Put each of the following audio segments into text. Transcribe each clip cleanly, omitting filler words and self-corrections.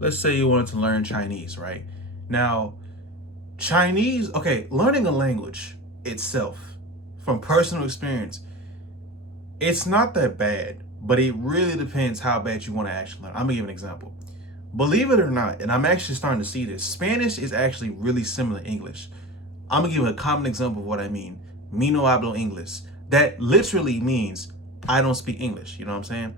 let's say you wanted to learn Chinese, right? Now, Chinese, okay, learning a language itself, from personal experience, it's not that bad, but it really depends how bad you want to actually learn. I'm gonna give an example. Believe it or not, and I'm actually starting to see this, Spanish is actually really similar to English. I'm gonna give a common example of what I mean. Me no hablo English. That literally means I don't speak English. You know what I'm saying?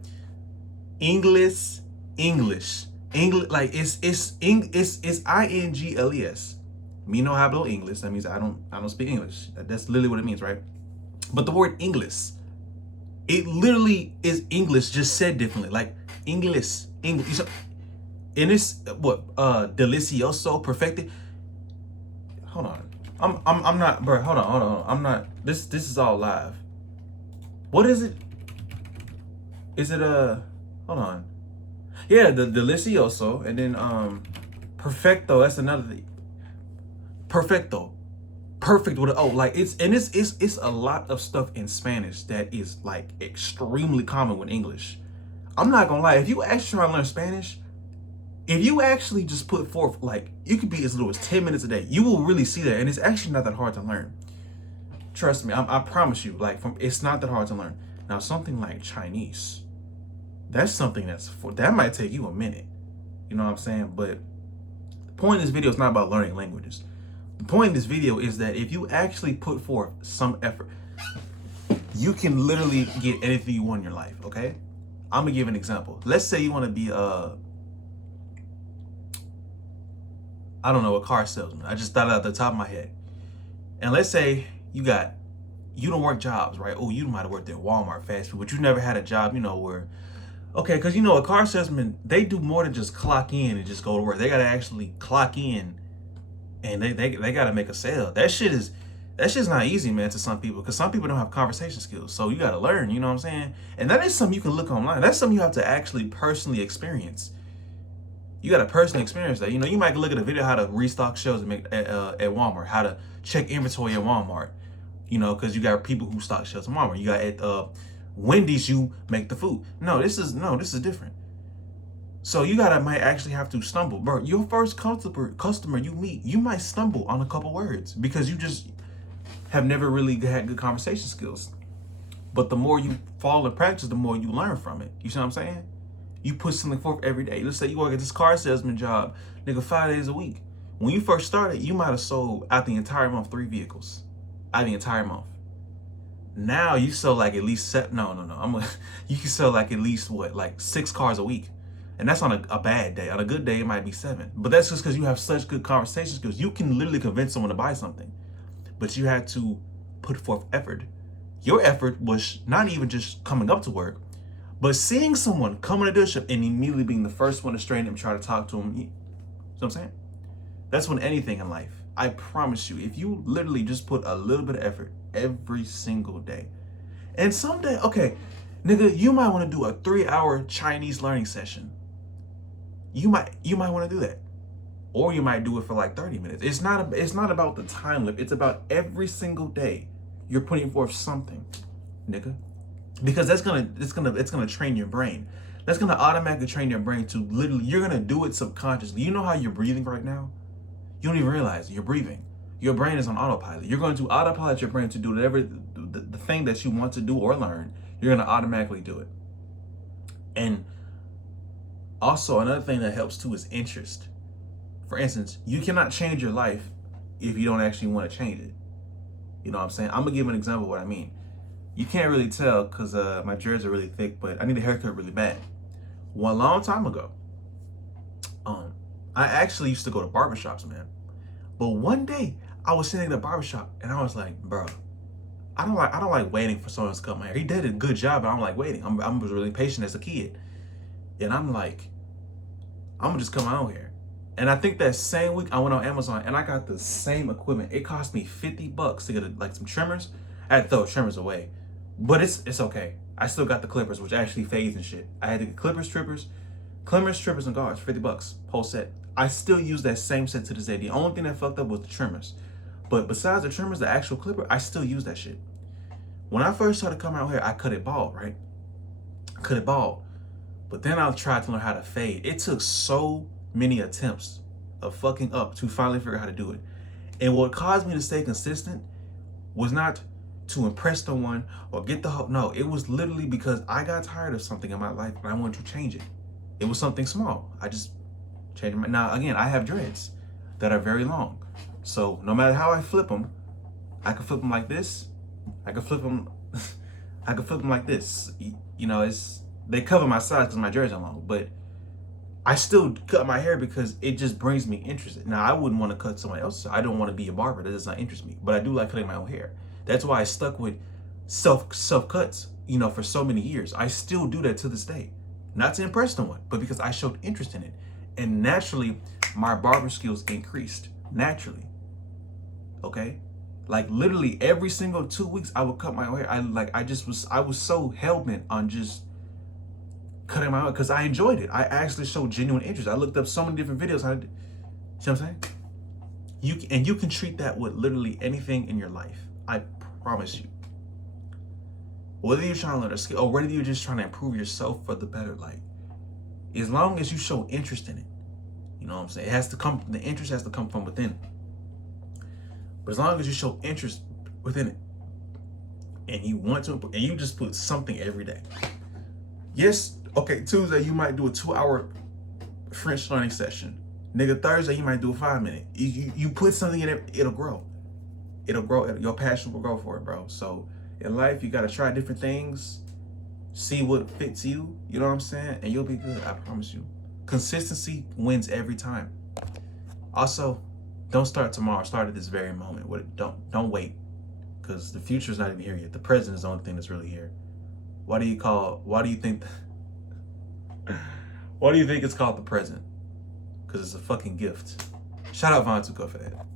English, English, English. Like it's INGLES. Me no hablo English. That means I don't speak English. That's literally what it means, right? But the word English, it literally is English just said differently. Like English, English. And it's what delicioso, perfected. Hold on. I'm not, bro. Hold on. I'm not. This is all live. What is it? Is it hold on. Yeah, the delicioso, and then perfecto. That's another thing. Perfecto, perfect with an O. Like it's a lot of stuff in Spanish that is like extremely common with English. I'm not gonna lie. If you actually try to learn Spanish, if you actually just put forth, like, you could be as little as 10 minutes a day, you will really see that, and it's actually not that hard to learn. Trust me, I promise you. Like, it's not that hard to learn. Now, something like Chinese, that's something that might take you a minute. You know what I'm saying? But the point of this video is not about learning languages. The point of this video is that if you actually put forth some effort, you can literally get anything you want in your life. Okay, I'm gonna give an example. Let's say you want to be I don't know, a car salesman. I just thought it out the top of my head. And let's say you don't work jobs, right? Oh, you might have worked at Walmart, fast food, but you never had a job, where, okay, because a car salesman, they do more than just clock in and just go to work. They gotta actually clock in, and they gotta make a sale. That's just not easy, man, to some people, because some people don't have conversation skills. So you gotta learn, you know what I'm saying? And that is something you can look online. That's something you have to actually personally experience. You got to personally experience that. You might look at a video how to restock shelves at Walmart, how to check inventory at Walmart. Because you got people who stock shelves at Walmart. You got at Wendy's, you make the food. This is different. So you might actually have to stumble, bro. Your first customer you meet, you might stumble on a couple words because you just have never really had good conversation skills. But the more you fall in practice, the more you learn from it. You see what I'm saying? You put something forth every day. Let's say you work at this car salesman job, nigga, 5 days a week. When you first started, you might have sold out the entire month 3 vehicles. Out the entire month. Now you sell like at least you can sell like at least 6 cars a week. And that's on a bad day. On a good day, it might be 7. But that's just because you have such good conversation skills. You can literally convince someone to buy something. But you had to put forth effort. Your effort was not even just coming up to work, but seeing someone come in the dealership and immediately being the first one to straighten him, try to talk to him. You know what I'm saying? That's when anything in life. I promise you, if you literally just put a little bit of effort every single day. And someday, okay, nigga, you might want to do a 3-hour Chinese learning session. You might want to do that. Or you might do it for like 30 minutes. It's not about the time limit. It's about every single day you're putting forth something, nigga. Because it's gonna train your brain. That's gonna automatically train your brain to literally, you're gonna do it subconsciously. You know how you're breathing right now? You don't even realize you're breathing. Your brain is on autopilot. You're going to autopilot your brain to do whatever the thing that you want to do or learn. You're gonna automatically do it. And also another thing that helps too is interest. For instance, you cannot change your life if you don't actually want to change it. You know what I'm saying? I'm gonna give an example of what I mean. You can't really tell because my dreads are really thick, but I need a haircut really bad. One long time ago, I actually used to go to barbershops, man. But one day, I was sitting in a barbershop and I was like, bro, I don't like waiting for someone to cut my hair. He did a good job, but I don't like waiting. I was really patient as a kid. And I'm like, I'm gonna just come out here. And I think that same week I went on Amazon and I got the same equipment. It cost me $50 to get some trimmers. I had to throw trimmers away. But it's okay. I still got the clippers, which actually fades and shit. I had to get clippers, trippers, and guards, $50, whole set. I still use that same set to this day. The only thing that fucked up was the trimmers. But besides the trimmers, the actual clipper, I still use that shit. When I first started coming out here, I cut it bald, right? I cut it bald. But then I tried to learn how to fade. It took so many attempts of fucking up to finally figure out how to do it. And what caused me to stay consistent was not to impress no one or get the hope. No, it was literally because I got tired of something in my life and I wanted to change it. It was something small. I just changed my. Now again, I have dreads that are very long, so no matter how I flip them, I can flip them like this. I can flip them. I can flip them like this. You know, they cover my sides because my dreads are long, but I still cut my hair because it just brings me interest. Now, I wouldn't want to cut somebody else's. I don't want to be a barber. That does not interest me. But I do like cutting my own hair. That's why I stuck with self cuts, you know, for so many years. I still do that to this day. Not to impress no one, but because I showed interest in it. And naturally, my barber skills increased. Naturally. Okay? Like literally every single 2 weeks I would cut my own hair. I was so hell-bent on just cutting my hair because I enjoyed it. I actually showed genuine interest. I looked up so many different videos. See what I'm saying? You can treat that with literally anything in your life. I promise you. Whether you're trying to learn a skill or whether you're just trying to improve yourself for the better, like, as long as you show interest in it, you know what I'm saying? The interest has to come from within. But as long as you show interest within it and you want to, and you just put something every day. Yes, okay, Tuesday you might do a 2-hour French learning session. Nigga, Thursday you might do a 5-minute. You put something in it, it'll grow. It'll grow. Your passion will grow for it, bro. So in life, you gotta try different things, see what fits you. You know what I'm saying? And you'll be good. I promise you. Consistency wins every time. Also, don't start tomorrow. Start at this very moment. Don't wait, because the future is not even here yet. The present is the only thing that's really here. Why do you think it's called the present? Because it's a fucking gift. Shout out Von Tuco for that.